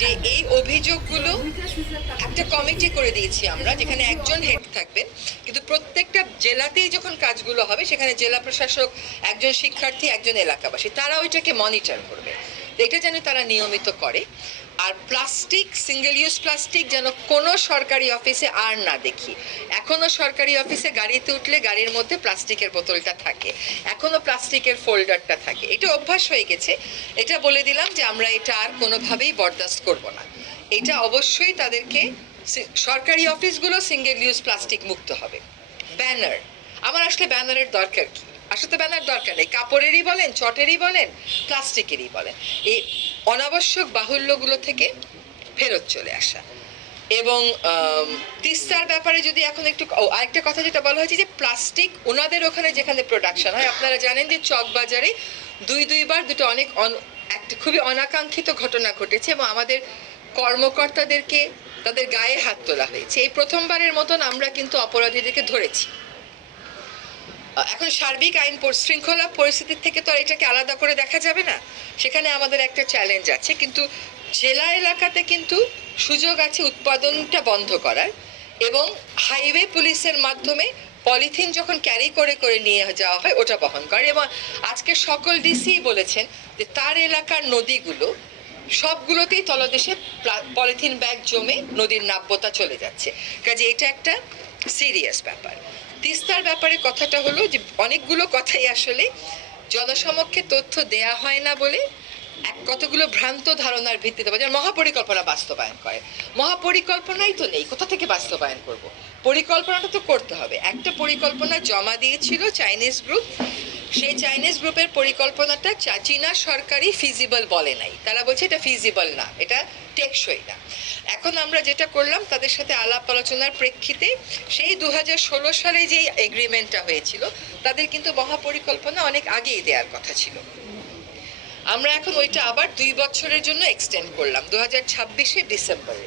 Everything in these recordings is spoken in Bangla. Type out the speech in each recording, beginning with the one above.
যে এই অভিযোগগুলো একটা কমিটি করে দিয়েছি আমরা, যেখানে একজন হেড থাকবেন, কিন্তু প্রত্যেকটা জেলাতেই যখন কাজগুলো হবে সেখানে জেলা প্রশাসক, একজন শিক্ষার্থী, একজন এলাকাবাসী, তারা ওইটাকে মনিটর করবে। এটা যেন তারা নিয়মিত করে। আর প্লাস্টিক, সিঙ্গেল ইউজ প্লাস্টিক যেন কোনো সরকারি অফিসে আর না দেখি। এখনো সরকারি অফিসে গাড়িতে উঠলে গাড়ির মধ্যে প্লাস্টিকের বোতলটা থাকে, এখনো প্লাস্টিকের ফোল্ডারটা থাকে, এটা অভ্যাস হয়ে গেছে। এটা বলে দিলাম যে আমরা এটা আর কোনোভাবেই বরদাস্ত করব না। এটা অবশ্যই তাদেরকে, সরকারি অফিসগুলো সিঙ্গেল ইউজ প্লাস্টিক মুক্ত হবে। ব্যানার, আমার আসলে ব্যানারের দরকার কি? আসলে তো ব্যানার দরকার নেই, কাপড়েরই বলেন, চটেরই বলেন, প্লাস্টিকেরই বলেন, এই অনাবশ্যক বাহুল্যগুলো থেকে ফেরত চলে আসা। এবং তিস্তার ব্যাপারে যদি এখন একটু আরেকটা কথা যেটা বলা হয়েছে যে প্লাস্টিক ওনাদের ওখানে যেখানে প্রোডাকশন হয়, আপনারা জানেন যে চকবাজারে দুইবার দুটো অনেক একটা খুবই অনাকাঙ্ক্ষিত ঘটনা ঘটেছে এবং আমাদের কর্মকর্তাদেরকে তাদের গায়ে হাত তোলা হয়েছে। এই প্রথমবারের মতন আমরা কিন্তু অপরাধীদেরকে ধরেছি। এখন সার্বিক আইন শৃঙ্খলা পরিস্থিতির থেকে তো আর এটাকে আলাদা করে দেখা যাবে না, সেখানে আমাদের একটা চ্যালেঞ্জ আছে। কিন্তু জেলা এলাকাতে কিন্তু সুযোগ আছে উৎপাদনটা বন্ধ করার, এবং হাইওয়ে পুলিশের মাধ্যমে পলিথিন যখন ক্যারি করে করে নিয়ে যাওয়া হয় ওটা বহন করে। এবং আজকে সকল ডিসি বলেছেন যে তার এলাকার নদীগুলো সবগুলোতেই তলদেশে পলিথিন ব্যাগ জমে নদীর নাব্যতা চলে যাচ্ছে। কাজে এটা একটা সিরিয়াস ব্যাপার। তিস্তার ব্যাপারে কথাটা হলো যে অনেকগুলো কথাই আসলে জনসমক্ষে তথ্য দেয়া হয় না বলে কতগুলো ভ্রান্ত ধারণার ভিত্তিতে, যেমন মহাপরিকল্পনা বাস্তবায়ন করে, মহাপরিকল্পনাই তো নেই, কোথা থেকে বাস্তবায়ন করব? পরিকল্পনাটা তো করতে হবে। একটা পরিকল্পনা জমা দিয়েছিল চাইনিজ গ্রুপ, সেই চাইনিজ গ্রুপের পরিকল্পনাটা চীনা সরকারই ফিজিবল বলে নাই, তারা বলছে এটা ফিজিবল না, এটা টেকসই না। এখন আমরা যেটা করলাম তাদের সাথে আলাপ আলোচনার প্রেক্ষিতে সেই 2016 সালে যে এগ্রিমেন্টটা হয়েছিল তাদের কিন্তু মহাপরিকল্পনা অনেক আগেই দেওয়ার কথা ছিল। আমরা এখন ওইটা আবার 2 বছরের জন্য এক্সটেন্ড করলাম 2026 ডিসেম্বরে।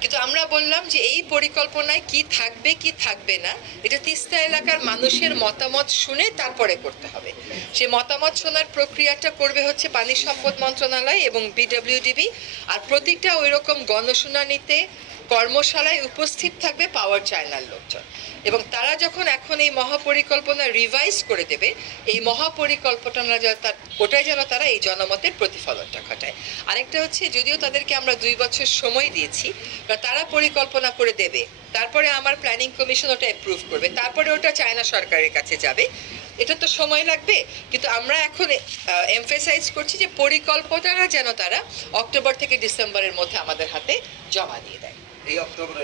কিন্তু আমরা বললাম যে এই পরিকল্পনায় কি থাকবে কি থাকবে না এটা তিস্তা এলাকার মানুষের মতামত শুনে তারপরে করতে হবে। সেই মতামত শোনার প্রক্রিয়াটা করবে হচ্ছে পানি সম্পদ মন্ত্রণালয় এবং বিডব্লিউডিবি। আর প্রতিটা ওই রকম গণশুনানিতে কর্মশালায় উপস্থিত থাকবে পাওয়ার চায়নার লোকজন, এবং তারা যখন এখন এই মহাপরিকল্পনা রিভাইজ করে দেবে, এই মহাপরিকল্পনা ওটাই যেন তারা এই জনমতের প্রতিফলনটা ঘটায়। আরেকটা হচ্ছে, যদিও তাদেরকে আমরা 2 বছর সময় দিয়েছি, তারা পরিকল্পনা করে দেবে, তারপরে আমার প্ল্যানিং কমিশন ওটা অ্যাপ্রুভ করবে, তারপরে ওটা চায়না সরকারের কাছে যাবে, এটা তো সময় লাগবে। কিন্তু আমরা এখন এমফেসাইজ করছি যে পরিকল্পনাটা যেন তারা অক্টোবর থেকে ডিসেম্বরের মধ্যে আমাদের হাতে জমা দিয়ে দেয়। এই অক্টোবরে